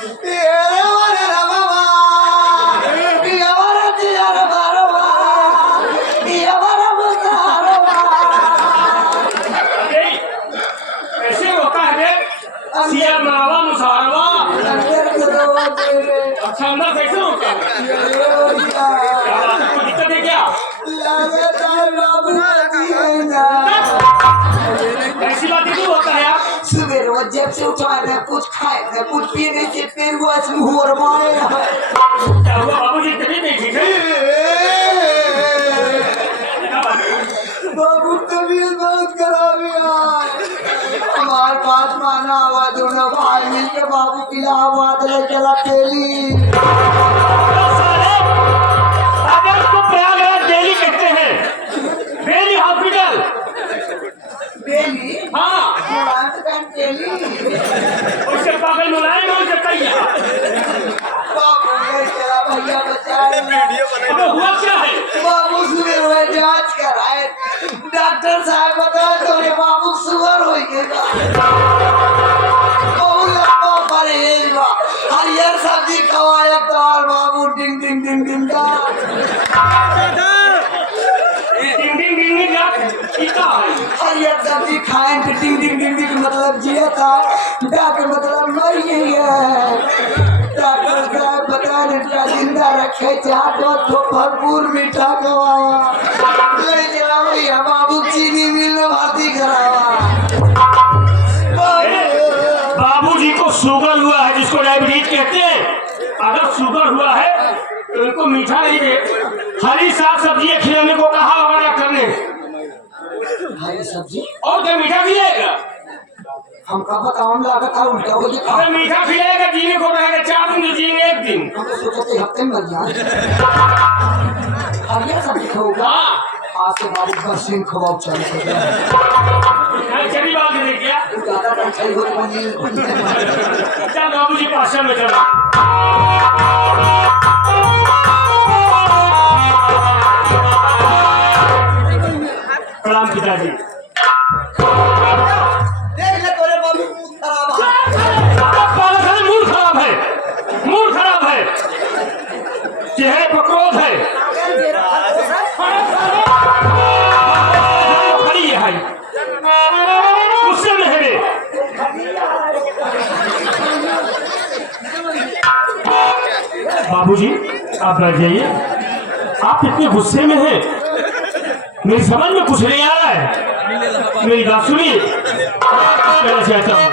ऐसे होता है सिया मावा मुसारवा। अच्छा अंदर कैसे होता है? क्या बात है, कोई दिक्कत है क्या? ऐसी बातें क्यों होता है यार? सवेरे वो जब से उठा है कुछ खाए ना कुछ पीने से फिर वो मुंह और मारे क्या हुआ बाबूजी, तबीयत नहीं ठीक है? बाबू तबीयत बहुत खराब है हमारे पास माना हुआ दोनों भाई मिलके बाबू की लावाद ले चला तेली। अगर उसको प्रयागराज दिल्ली कहते हैं, दिल्ली हॉस्पिटल। बेली हाँ, तेली उससे पागल मुलायम हो सकता है। बाबू ले चला भैया बचाए। अबे हुआ क्या है? बाबू सुबह हुए जांच कराए, डॉक्टर साहब बताए तो बाबू शुगर हो गया। बहुत लंबा परहेज बा, हरियर सब्जी खवाया तो और बाबू डिंग डिंग डिंग डिंग का हरियर सब्जी खाए तो डिंग डिंग डिंग डिंग मतलब जिया था, डॉक्टर मतलब मर गई है। डॉक्टर साहब बता रहे जिंदा रखे चाहते तो भरपूर मीठा खवावा ले चला भैया बाबू चीनी मिल में भर्ती करावा। बाबूजी को शुगर हुआ है, जिसको डायबिटीज कहते हैं। अगर शुगर हुआ है तो इनको मीठा नहीं दे, हरी साग सब्जियां खिलाने को कहा होगा डॉक्टर ने। हरी सब्जी और क्या मीठा खिलाएगा? हम कब बताओ लागत था उल्टा हो गया। अगर मीठा खिलाएगा जीने को रहेगा 4 दिन, जीने 1 दिन। हम तो सोचे थे हफ्ते में मर गया। हरियर सब्जी खाऊंगा आज से बाबू का सिंह खवाओ चल चली बात नहीं किया। ज्यादा टाइम हो अच्छा बाबूजी पाशा में चला। प्रणाम पिताजी। देख ले तोरे बाबू खराब है। मूड खराब है, मूड खराब है, चेहरे पर क्रोध है। खड़ी है भाई, गुस्से में है रे। बाबूजी आप बैठ जाइए। आप इतने गुस्से में हैं, मेरी समझ में कुछ नहीं आ रहा है। मेरी बात सुनिए, मैं चाहता हूँ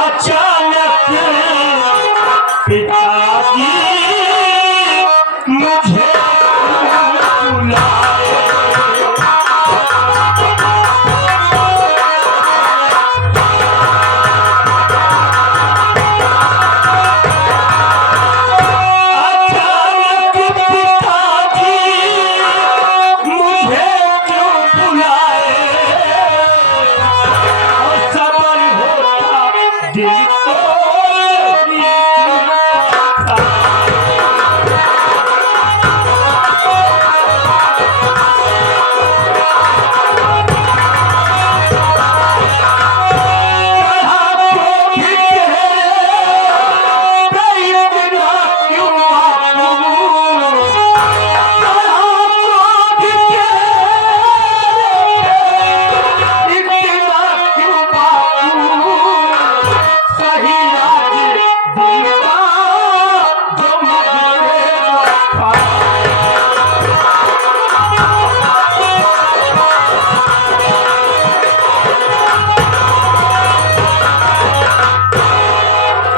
अचानक पिताजी मुझे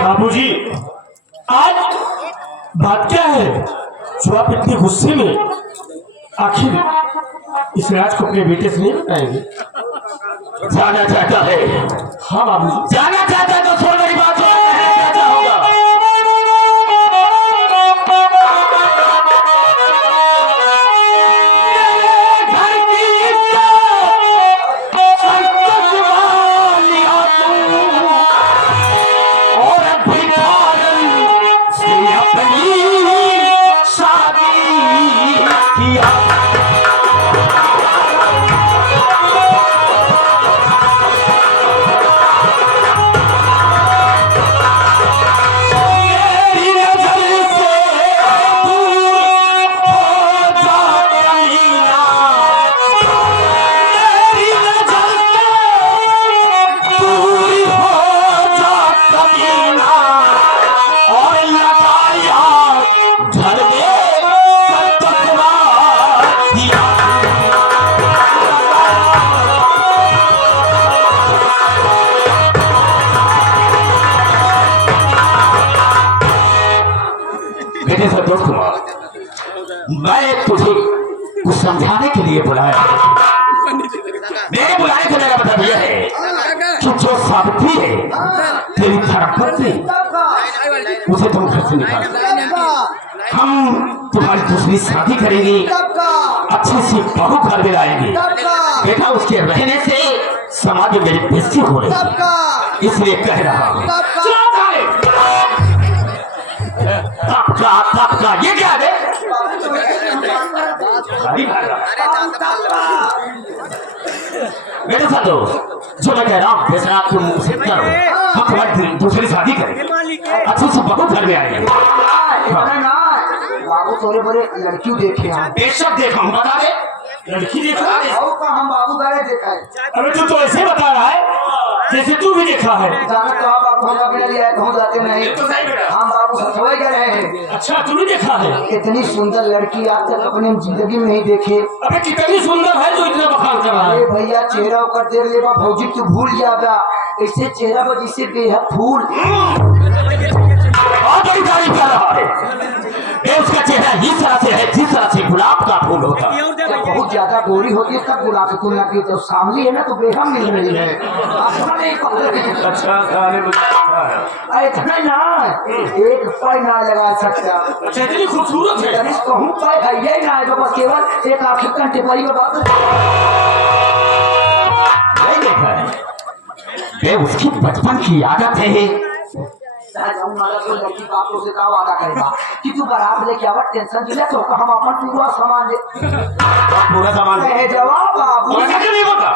बाबूजी आज बात क्या है जो आप इतने गुस्से में? आखिर इस राज को अपने बेटे से नहीं बताएंगे? जाना चाहता है? हाँ बाबूजी। जाना चाहता है तो छोड़ मेरी बात सुन, क्या होगा? शादी किया कुछ समझाने के लिए बुलाया। मेरे बुलाने का मेरा मतलब यह है कि जो सावित्री है तेरी धर्मपत्नी, उसे तुम घर से निकाल। हम तुम्हारी दूसरी शादी करेंगे, अच्छी सी बहू घर में लाएंगे। बेटा उसके रहने से समाज में मेरी बेइज्जती हो रही है, इसलिए कह रहा हूँ। तबका ये क्या है? मेरे साथ जो मैं कह रहा हूँ बेसरा तुम मुझसे करो, हम तुम्हारी दूसरी शादी करेंगे, अच्छी से बहू घर में आएंगे। बाबू थोड़े बड़े लड़की देखे हैं। बेशक देखा हूँ, बता दे लड़की देखा है? हम बाबू गाय देखा है। अबे तू तो ऐसे बता रहा है जैसे तू भी देखा है। जाना तो आप बाबू हम अपने लिए कहूँ जाते नहीं, हम बाबू सफाई कर रहे हैं। अच्छा तू भी देखा है? इतनी सुंदर लड़की आज तक अपने जिंदगी में नहीं देखे। अबे कितनी सुंदर है जो इतना बखान कर रहा है? अरे भैया चेहरा कर दे ले भौजी तू भूल जाता, ऐसे चेहरा पर जिसे बेहद फूल। और बड़ी तारीफ कर रहा है। ये उसका चेहरा इस तरह से है जिस तरह से गुलाब का फूल होता है। जब बहुत ज्यादा गोरी होती है तब गुलाब की तुलना की, तो सामने है ना तो बेहद मिल रही है। अच्छा इतना ना एक पैर ना लगा सकता। अच्छा इतनी खूबसूरत है? तनिष कहूँ पैर है यही ना है, तो बस केवल एक आखिर घंटे परी में बात नहीं देखा है, ये उसकी बचपन की आदत है। लड़की बापों से का वादा करेगा कि तू बराबर लेके आवा, टेंशन दिला तो हम अपन पूरा सामान दे। पूरा सामान है जवाब बाबू ऐसा क्यों नहीं होता?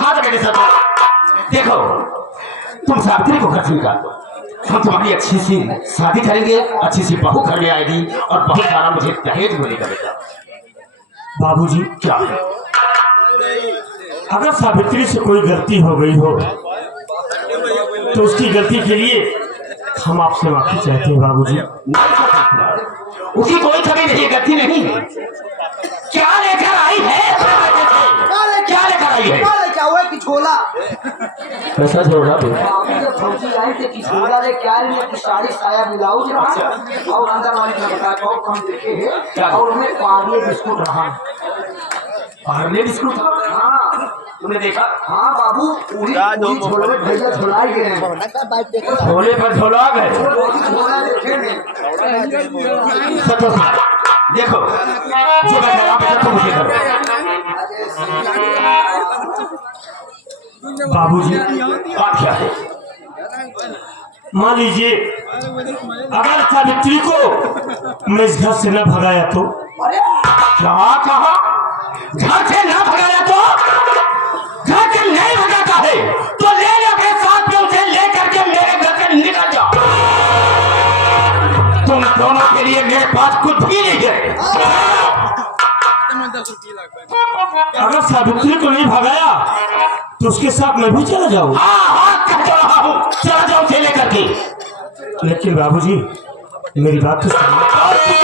हाँ तो मेरे साथ देखो, तुम सावित्री को घर से निकाल दो, हम तुम्हारी अच्छी सी शादी करेंगे, अच्छी सी बहू घर में आएगी और बहुत सारा मुझे दहेज मिलेगा। बेटा बाबूजी क्या है? अगर सावित्री से कोई गलती हो गई हो तो उसकी गलती के लिए हम आपसे माफी चाहते हैं बाबूजी। उसकी कोई कभी नहीं, गलती नहीं है। क्या लेकर आई है? क्या लेकर आई है? क्या हुआ कि छोला कैसा छोड़ा? फौजी आई थे कि छोला ले क्या है कि साड़ी साया ब्लाउज रहा और अंदर वाली का बता और हम देखे हैं और उन्हें पार्ले बिस्कुट रहा। पार्ले बिस्कुट? हाँ तुमने देखा? हाँ बाबू पूरी छोले में भैया झोलाई गए हैं। छोले पर झोला गए। छोला देखे नहीं। देखो जो मैं कह रहा हूं तुम मुझे करो। बाबूजी बात क्या है? मान लीजिए अगर सावित्री को मैं इस घर से न भगाया तो? क्या कहा? घर से ना भगाया तो? घर से नहीं भगाता है तो ले अपने साथ में उसे लेकर के मेरे घर से निकल जाओ। तुम दोनों के लिए मेरे पास कुछ भी नहीं है। अगर सावित्री को नहीं भगाया तो उसके साथ मैं भी चला जाऊँ? हाँ कह तो रहा हूँ, चला जाओ उसे लेकर के। लेकिन बाबूजी मेरी बात तो सुनिए।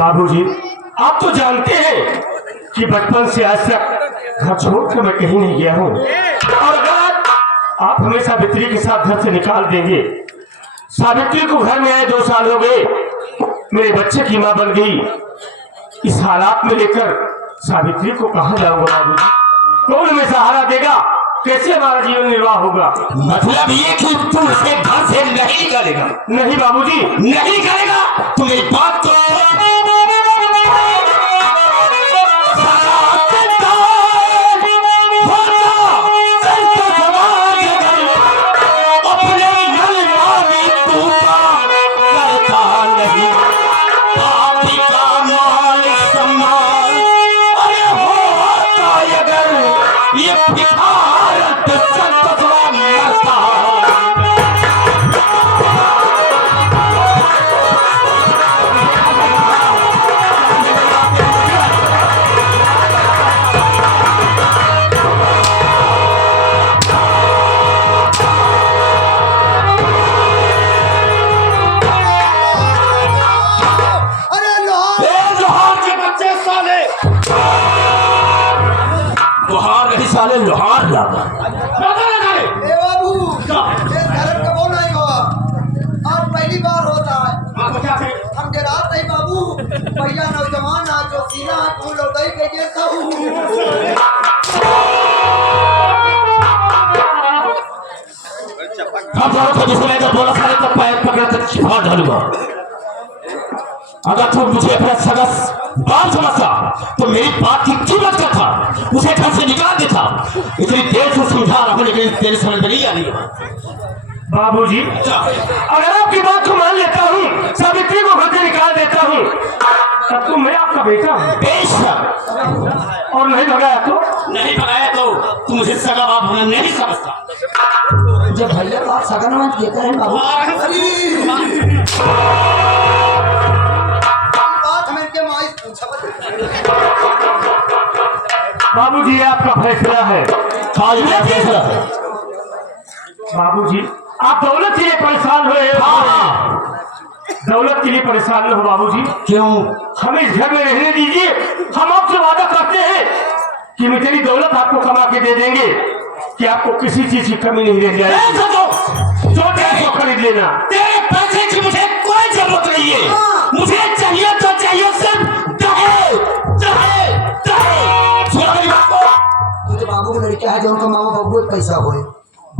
बाबूजी आप तो जानते हैं कि बचपन से आज तक घर छोड़कर मैं कहीं नहीं गया हूँ, और अगर आप हमें सावित्री के साथ घर से निकाल देंगे, सावित्री को घर में आए 2 साल हो गए, मेरे बच्चे की माँ बन गई, इस हालात में लेकर सावित्री को कहाँ जाऊंगा बाबूजी? कौन हमें सहारा देगा? कैसे हमारा जीवन निर्वाह होगा? मतलब ये कि तू उसे घर से नहीं निकालेगा? नहीं बाबूजी नहीं करेगा। तू मेरी बात तो भिखारत संतवा मरता अरे लोहार लोहार के बच्चे साले लोहार नहीं साले लोहार लागा ए बाबू ये धर्म का बोल नहीं हुआ आज पहली बार होता है हम के रात नहीं बाबू भैया नौजवान ना जो सीना तू लौटाई के जैसा हूँ हम दोनों को जिसने अगर बोला साले तो पैर पकड़ा तक छिपा डालूंगा अगर तू मुझे अपना सगस बाल समझता तो मेरी बात की कीमत क्या था उसे घर से निकाल देता इतनी देर से समझा रहा हूं लेकिन तेरे समझ में नहीं आ रही है बाबूजी अगर आपकी बात को मान लेता हूँ सावित्री को घर से निकाल देता हूँ तब तो मैं आपका बेटा हूँ बेशक और नहीं भगाया तो नहीं भगाया तो तू मुझे सगा बाप होना नहीं समझता जब भैया बात सगन मत कहते हैं बाबू बात हमें के माई बाबूजी ये आपका फैसला है आज मेरा फैसला है बाबूजी आप दौलत के लिए परेशान हुए हाँ दौलत के लिए परेशान न हो बाबूजी क्यों हमें इस घर में रहने दीजिए हम आपसे वादा करते हैं कि हम इतनी दौलत आपको कमा के दे देंगे कि आपको किसी चीज की कमी नहीं रह जाएगी जो चाहे वो खरीद लेना तेरे पैसे की मुझे कोई जरूरत नहीं है मुझे चाहिए तो चाहिए सिर्फ दहेज दहेज दहेज सुना मेरी बात को तुझे बाबू को लड़का है जो उनका मामा बाबू का पैसा होए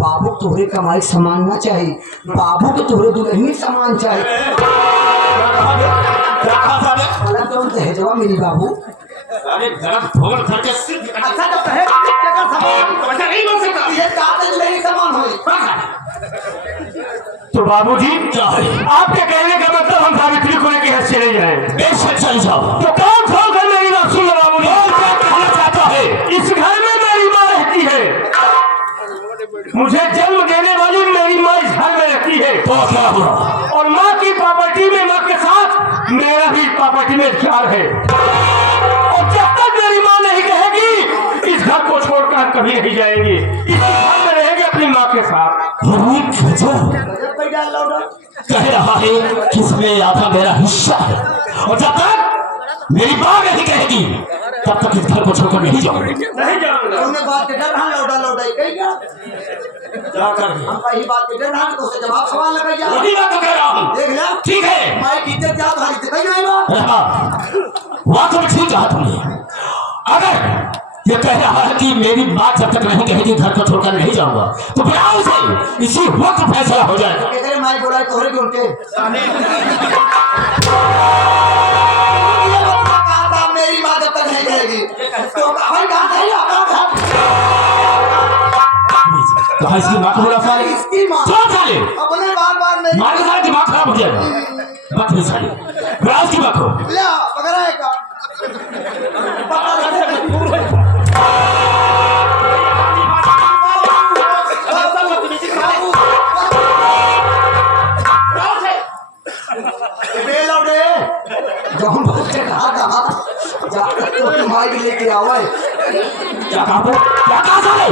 बाबू तोहरे कमाई समान ना चाहिए बाबू के तोहरे दुल्हनी समान चाहिए अलग तो दहेजवा मेरी बाबू अरे गलत भोग करके सिर्फ अच्छा तो दहेज का समान तो ऐसा नहीं बोल सकता ये कागज दुल्हनी समान होए तो बाबूजी क्या है आपके कहने का मतलब हम सावित्री को लेकर यहाँ चले जाए बेशक चल जाओ तो कौन खोल कर मेरी बात सुन लो बाबूजी और क्या कहना चाहता है इस घर में मेरी माँ रहती है मुझे जन्म देने वाली मेरी माँ इस घर में रहती है तो क्या हुआ और माँ की प्रॉपर्टी में माँ के साथ मेरा भी प्रॉपर्टी में अधिकार है और जब तक मेरी माँ नहीं कहेगी इस घर को छोड़कर हम कभी नहीं जाएंगे इस घर में रहेंगे अपनी माँ के साथ कह रहा है कि इसमें आधा मेरा हिस्सा है और जब तक मेरी माँ नहीं कहेगी तब तक इस घर को छोड़कर नहीं जाऊंगा नहीं जाऊंगा तुमने बात के डर हाँ लौटा लौटाई कही क्या क्या कर हम पहली बात के डर हाँ तो उससे जवाब सवाल लगा जा वही बात तो कह रहा हूँ देख ले ठीक है माई की इज्जत क्या भारी थी कही नहीं बात अरे हाँ बात तो ठीक कहा तुमने अगर ये कह रहा है कि मेरी बात जब तक नहीं कहेगी घर को छोड़कर नहीं जाऊंगा तो बुलाओ उसे इसी वक्त फैसला हो जाएगा कहते माई बोला तोहरे के उनके मेरी बात जब तक नहीं कहेगी तो भाई कहाँ था कहा इसकी माँ को बुला साले इसकी माँ चलो साले अपने बार मेरी मार के सारे दिमाग खराब हो जाएगा मत नहीं साले बुलाओ उसकी माँ को ले पकड़ा है का माइक लेके आवे क्या कहा साले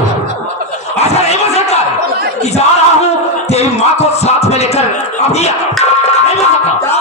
ऐसा नहीं बोल सकता कि जा रहा हूँ तेरी माँ को साथ में लेकर अभी नहीं बोल सकता क्या